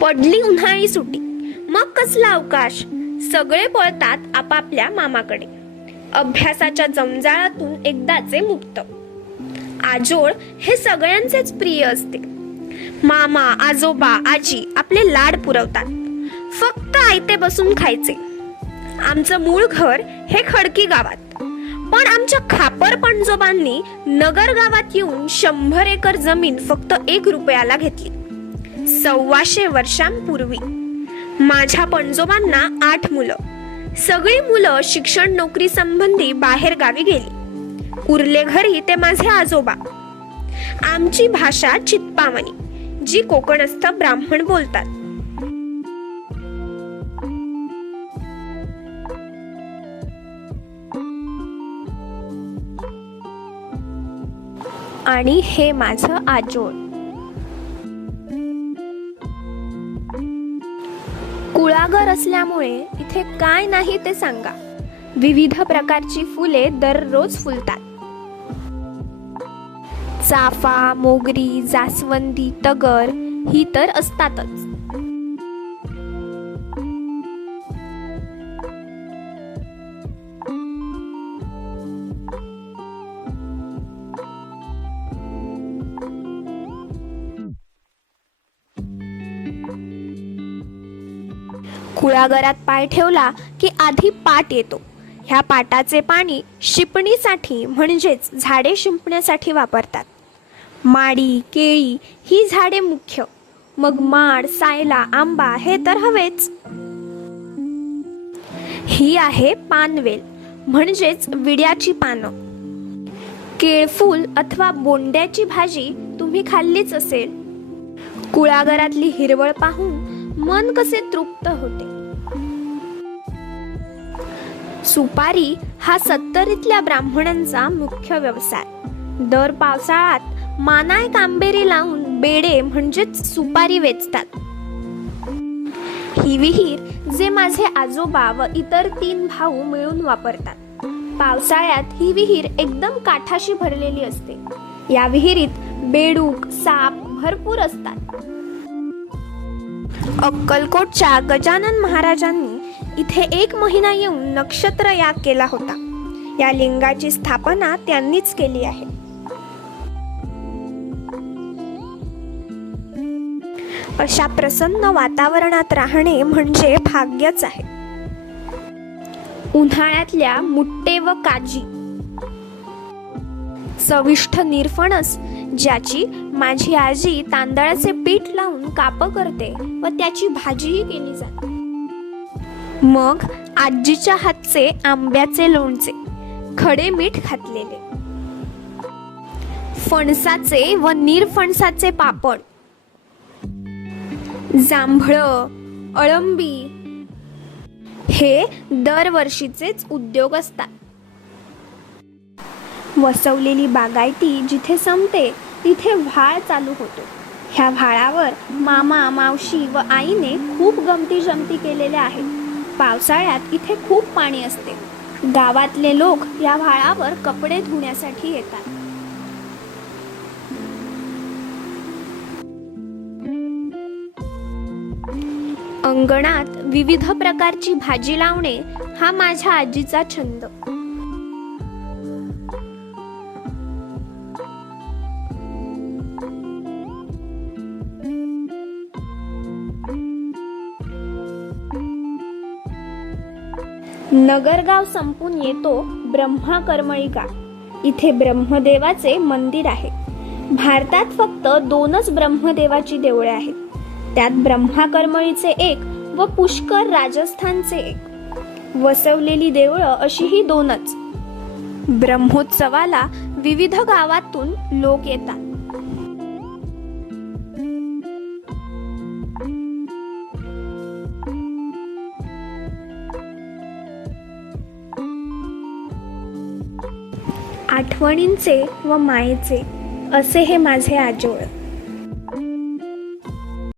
पडली उन्हाळी सुट्टी, मग कसला अवकाश. सगळे पळतात आपापल्या मामाकडे. अभ्यासाच्या जंजाळातून एकदाचे मुक्त. आजोळ हे सगळ्यांचेच प्रिय असते. मामा, आजोबा, आजी आपले लाड पुरवतात. फक्त आयते बसून खायचे. आमचं मूळ घर हे खडकी गावात, पण आमच्या खापर पणजोबांनी नगर गावात येऊन 100 एकर जमीन फक्त 1 रुपयाला घेतली. 125 वर्षांपूर्वी. माझ्या पणजोबांना 8 मुलं. सगळी मुलं शिक्षण नोकरी संबंधी बाहेर गावी गेली. उरले घरी ते माझे आजोबा. आमची भाषा चित्पावनी, जी कोकणस्थ ब्राह्मण बोलतात. आणि हे माझं आजोळ. कुळागर असल्यामुळे इथे काय नाही ते सांगा. विविध प्रकारची फुले दररोज फुलतात. चाफा, मोगरी, जास्वंदी, तगर ही तर असतातच. कुळागरात पाय ठेवला की आधी पाट येतो. ह्या पाटाचे पाणी शिंपणीसाठी म्हणजेच झाडे शिंपण्यासाठी वापरतात. माडी, केळी ही झाडे मुख्य. मग माड, सायला, आंबा हे तर हवेच. ही आहे पानवेल म्हणजेच विड्याची पानं. केळफूल अथवा बोंड्याची भाजी तुम्ही खाल्लीच असेल. कुळागरातली हिरवळ पाहून मन कसे तृप्त होते. सुपारी हा सत्तरीतल्या ब्राह्मणांचा मुख्य व्यवसाय. दर पावसाळ्यात मानाय कांबेरी लावून बेडे म्हणजेच सुपारी वेचतात. ही विहीर जे माझे आजोबा व इतर 3 भाऊ मिळून वापरतात. पावसाळ्यात ही विहीर एकदम काठाशी भरलेली असते. या विहिरीत बेडूक, साप भरपूर असतात. अक्कलकोटच्या गजानन महाराजांनी इथे 1 महिना येऊन नक्षत्र याग केला होता. या लिंगाची स्थापना त्यांनीच केली आहे. अशा प्रसन्न वातावरणात राहणे म्हणजे भाग्यच आहे. उन्हाळ्यातल्या मुट्टे व काजी, चविष्ट निरफणस ज्याची माझी आजी तांदळाचे पीठ लावून काप करते व त्याची भाजीही केली जाते. मग आजीच्या हातचे आंब्याचे लोणचे, खडे मीठ घातलेले, फणसाचे व निरफणसाचे पापड, जांभळं, अळंबी हे दरवर्षीचेच उद्योग असतात. वसवलेली बागायती जिथे संपते तिथे व्हाळ चालू होतो. ह्या व्हाळावर मामा, मावशी व आईने खूप गमती जमती केलेल्या आहेत. पावसाळ्यात इथे खूप पाणी असते. गावातले लोक या व्हाळावर कपडे धुण्यासाठी येतात. अंगणात विविध प्रकारची भाजी लावणे हा माझ्या आजीचा छंद. नगरगाव संपून येतो ब्रह्माकरमळी गाव. इथे ब्रह्मदेवाचे मंदिर आहे. भारतात फक्त 2च ब्रह्मदेवाची देवळे आहेत. त्यात ब्रह्माकरमळीचे 1 व पुष्कर राजस्थानचे 1. वसवलेली देवळं अशी ही 2च. ब्रह्मोत्सवाला विविध गावातून लोक येतात. आठवणींचे व मायेचे असे हे माझे आजोळ.